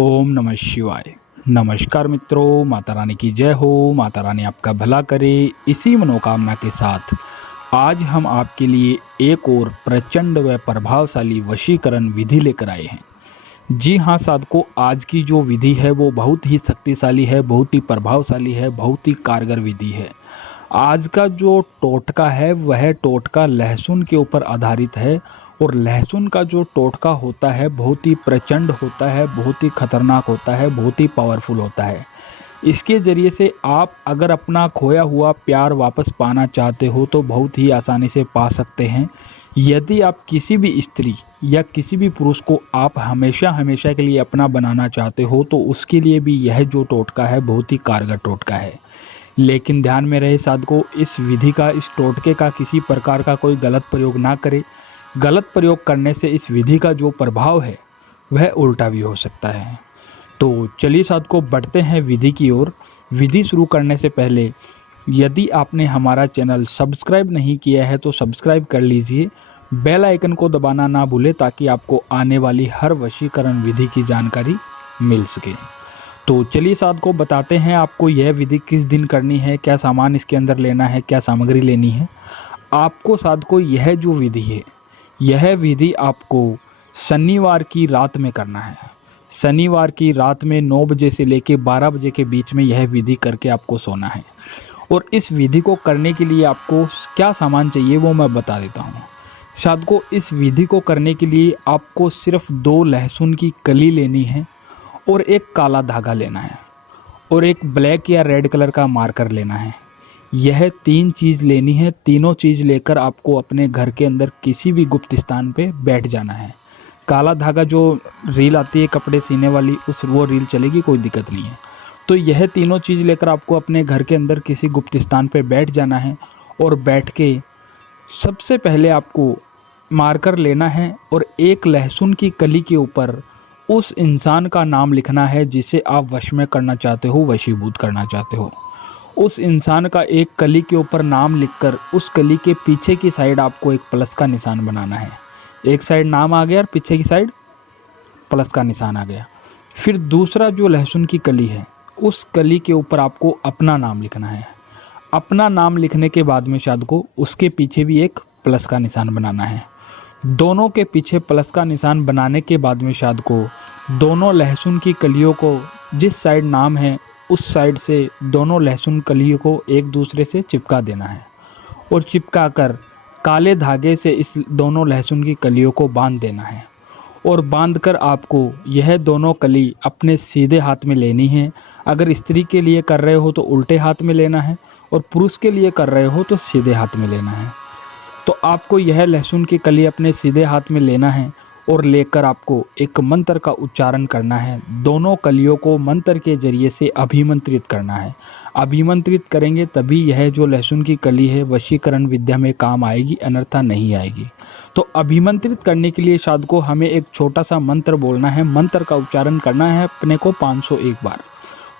ओम नमः शिवाय। नमस्कार मित्रों, माता रानी की जय हो। माता रानी आपका भला करे, इसी मनोकामना के साथ आज हम आपके लिए एक और प्रचंड व प्रभावशाली वशीकरण विधि लेकर आए हैं। जी हाँ साधकों, आज की जो विधि है वो बहुत ही शक्तिशाली है, बहुत ही प्रभावशाली है, बहुत ही कारगर विधि है। आज का जो टोटका है वह टोटका लहसुन के ऊपर आधारित है और लहसुन का जो टोटका होता है बहुत ही प्रचंड होता है, बहुत ही खतरनाक होता है, बहुत ही पावरफुल होता है। इसके ज़रिए से आप अगर अपना खोया हुआ प्यार वापस पाना चाहते हो तो बहुत ही आसानी से पा सकते हैं। यदि आप किसी भी स्त्री या किसी भी पुरुष को आप हमेशा हमेशा के लिए अपना बनाना चाहते हो तो उसके लिए भी यह जो टोटका है बहुत ही कारगर टोटका है। लेकिन ध्यान में रहे साधकों, इस विधि का, इस टोटके का किसी प्रकार का कोई गलत प्रयोग ना करें। गलत प्रयोग करने से इस विधि का जो प्रभाव है वह उल्टा भी हो सकता है। तो चलिए साधकों, बढ़ते हैं विधि की ओर। विधि शुरू करने से पहले यदि आपने हमारा चैनल सब्सक्राइब नहीं किया है तो सब्सक्राइब कर लीजिए, बेल आइकन को दबाना ना भूलें ताकि आपको आने वाली हर वशीकरण विधि की जानकारी मिल सके। तो चलिए साधकों, बताते हैं आपको यह विधि किस दिन करनी है, क्या सामान इसके अंदर लेना है, क्या सामग्री लेनी है। आपको साधकों यह जो विधि है, यह विधि आपको शनिवार की रात में करना है। शनिवार की रात में 9 बजे से लेकर 12 बजे के बीच में यह विधि करके आपको सोना है। और इस विधि को करने के लिए आपको क्या सामान चाहिए वो मैं बता देता हूँ। साधकों, इस विधि को करने के लिए आपको सिर्फ 2 लहसुन की कली लेनी है और एक काला धागा लेना है और एक ब्लैक या रेड कलर का मार्कर लेना है। यह 3 चीज़ लेनी है। तीनों चीज़ लेकर आपको अपने घर के अंदर किसी भी गुप्त स्थान पे बैठ जाना है। काला धागा जो रील आती है कपड़े सीने वाली, वो रील चलेगी, कोई दिक्कत नहीं है। तो यह तीनों चीज़ लेकर आपको अपने घर के अंदर किसी गुप्त स्थान पे बैठ जाना है और बैठ के सबसे पहले आपको मार्कर लेना है और एक लहसुन की कली के ऊपर उस इंसान का नाम लिखना है जिसे आप वश में करना चाहते हो, वशीभूत करना चाहते हो। उस इंसान का एक कली के ऊपर नाम लिखकर उस कली के पीछे की साइड आपको एक प्लस का निशान बनाना है। एक साइड नाम आ गया और पीछे की साइड प्लस का निशान आ गया। फिर दूसरा जो लहसुन की कली है उस कली के ऊपर आपको अपना नाम लिखना है। अपना नाम लिखने के बाद में साधकों उसके पीछे भी एक प्लस का निशान बनाना है। दोनों के पीछे प्लस का निशान बनाने के बाद में साधकों दोनों लहसुन की कलियों को जिस साइड नाम है उस साइड से दोनों लहसुन कलियों को एक दूसरे से चिपका देना है और चिपका कर काले धागे से इस दोनों लहसुन की कलियों को बांध देना है। और बांधकर आपको यह दोनों कली अपने सीधे हाथ में लेनी है। अगर स्त्री के लिए कर रहे हो तो उल्टे हाथ में लेना है और पुरुष के लिए कर रहे हो तो सीधे हाथ में लेना है। तो आपको यह लहसुन की कली अपने सीधे हाथ में लेना है और लेकर आपको एक मंत्र का उच्चारण करना है। दोनों कलियों को मंत्र के जरिए से अभिमंत्रित करना है। अभिमंत्रित करेंगे तभी यह जो लहसुन की कली है वशीकरण विद्या में काम आएगी, अन्यथा नहीं आएगी। तो अभिमंत्रित करने के लिए साधकों हमें एक छोटा सा मंत्र बोलना है। मंत्र का उच्चारण करना है अपने को 501 बार।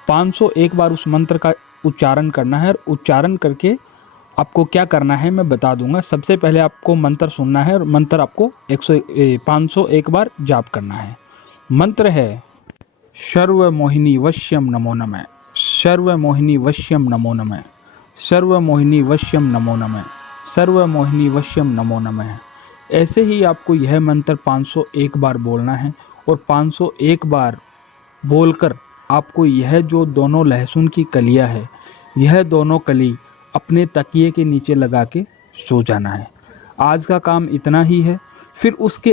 501 बार उस मंत्र का उच्चारण करना है और उच्चारण करके आपको क्या करना है मैं बता दूंगा। सबसे पहले आपको मंत्र सुनना है और मंत्र आपको 501 बार जाप करना है। मंत्र है सर्व मोहिनी वश्यम नमो नमः, सर्व मोहिनी वश्यम नमो नमः, सर्व मोहिनी वश्यम नमो नमः, सर्व मोहिनी वश्यम नमो नमः। ऐसे ही आपको यह मंत्र 501 बार बोलना है और 501 बार बोलकर आपको यह जो दोनों लहसुन की कलियां है यह दोनों कली अपने तकिए के नीचे लगा के सो जाना है। आज का काम इतना ही है। फिर उसके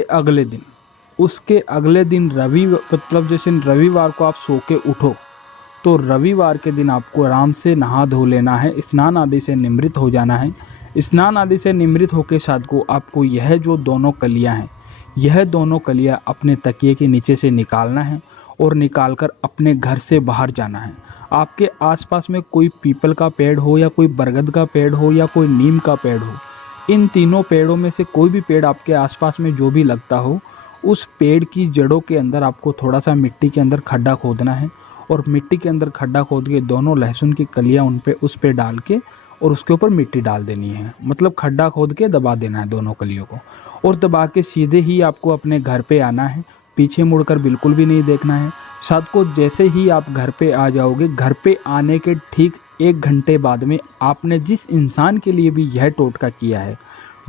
अगले दिन मतलब जैसे रविवार को आप सो के उठो तो रविवार के दिन आपको आराम से नहा धो लेना है, स्नान आदि से निमृत हो जाना है। स्नान आदि से निमृत होकर साधकों आपको यह जो दोनों कलियां हैं यह दोनों कलियां अपने तकिए के नीचे से निकालना है और निकालकर अपने घर से बाहर जाना है। आपके आसपास में कोई पीपल का पेड़ हो या कोई बरगद का पेड़ हो या कोई नीम का पेड़ हो, इन तीनों पेड़ों में से कोई भी पेड़ आपके आसपास में जो भी लगता हो उस पेड़ की जड़ों के अंदर आपको थोड़ा सा मिट्टी के अंदर खड्डा खोदना है और मिट्टी के अंदर खड्डा खोद के दोनों लहसुन की कलियां उस पे डाल के और उसके ऊपर मिट्टी डाल देनी है। मतलब खड्डा खोद के दबा देना है दोनों कलियों को और दबा के सीधे ही आपको अपने घर पे आना है। पीछे मुड़कर बिल्कुल भी नहीं देखना है। शाद को जैसे ही आप घर पे आ जाओगे, घर पे आने के ठीक 1 घंटे बाद में आपने जिस इंसान के लिए भी यह टोटका किया है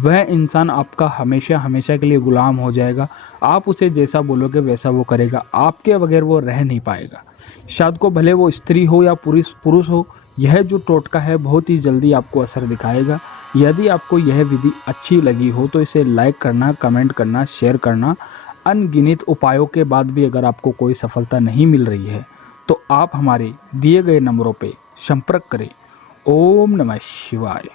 वह इंसान आपका हमेशा हमेशा के लिए गुलाम हो जाएगा। आप उसे जैसा बोलोगे वैसा वो करेगा, आपके बगैर वो रह नहीं पाएगा। शाद को भले वो स्त्री हो या पुरुष हो, यह जो टोटका है बहुत ही जल्दी आपको असर दिखाएगा। यदि आपको यह विधि अच्छी लगी हो तो इसे लाइक करना, कमेंट करना, शेयर करना। अनगिनत उपायों के बाद भी अगर आपको कोई सफलता नहीं मिल रही है तो आप हमारे दिए गए नंबरों पे संपर्क करें। ओम नमः शिवाय।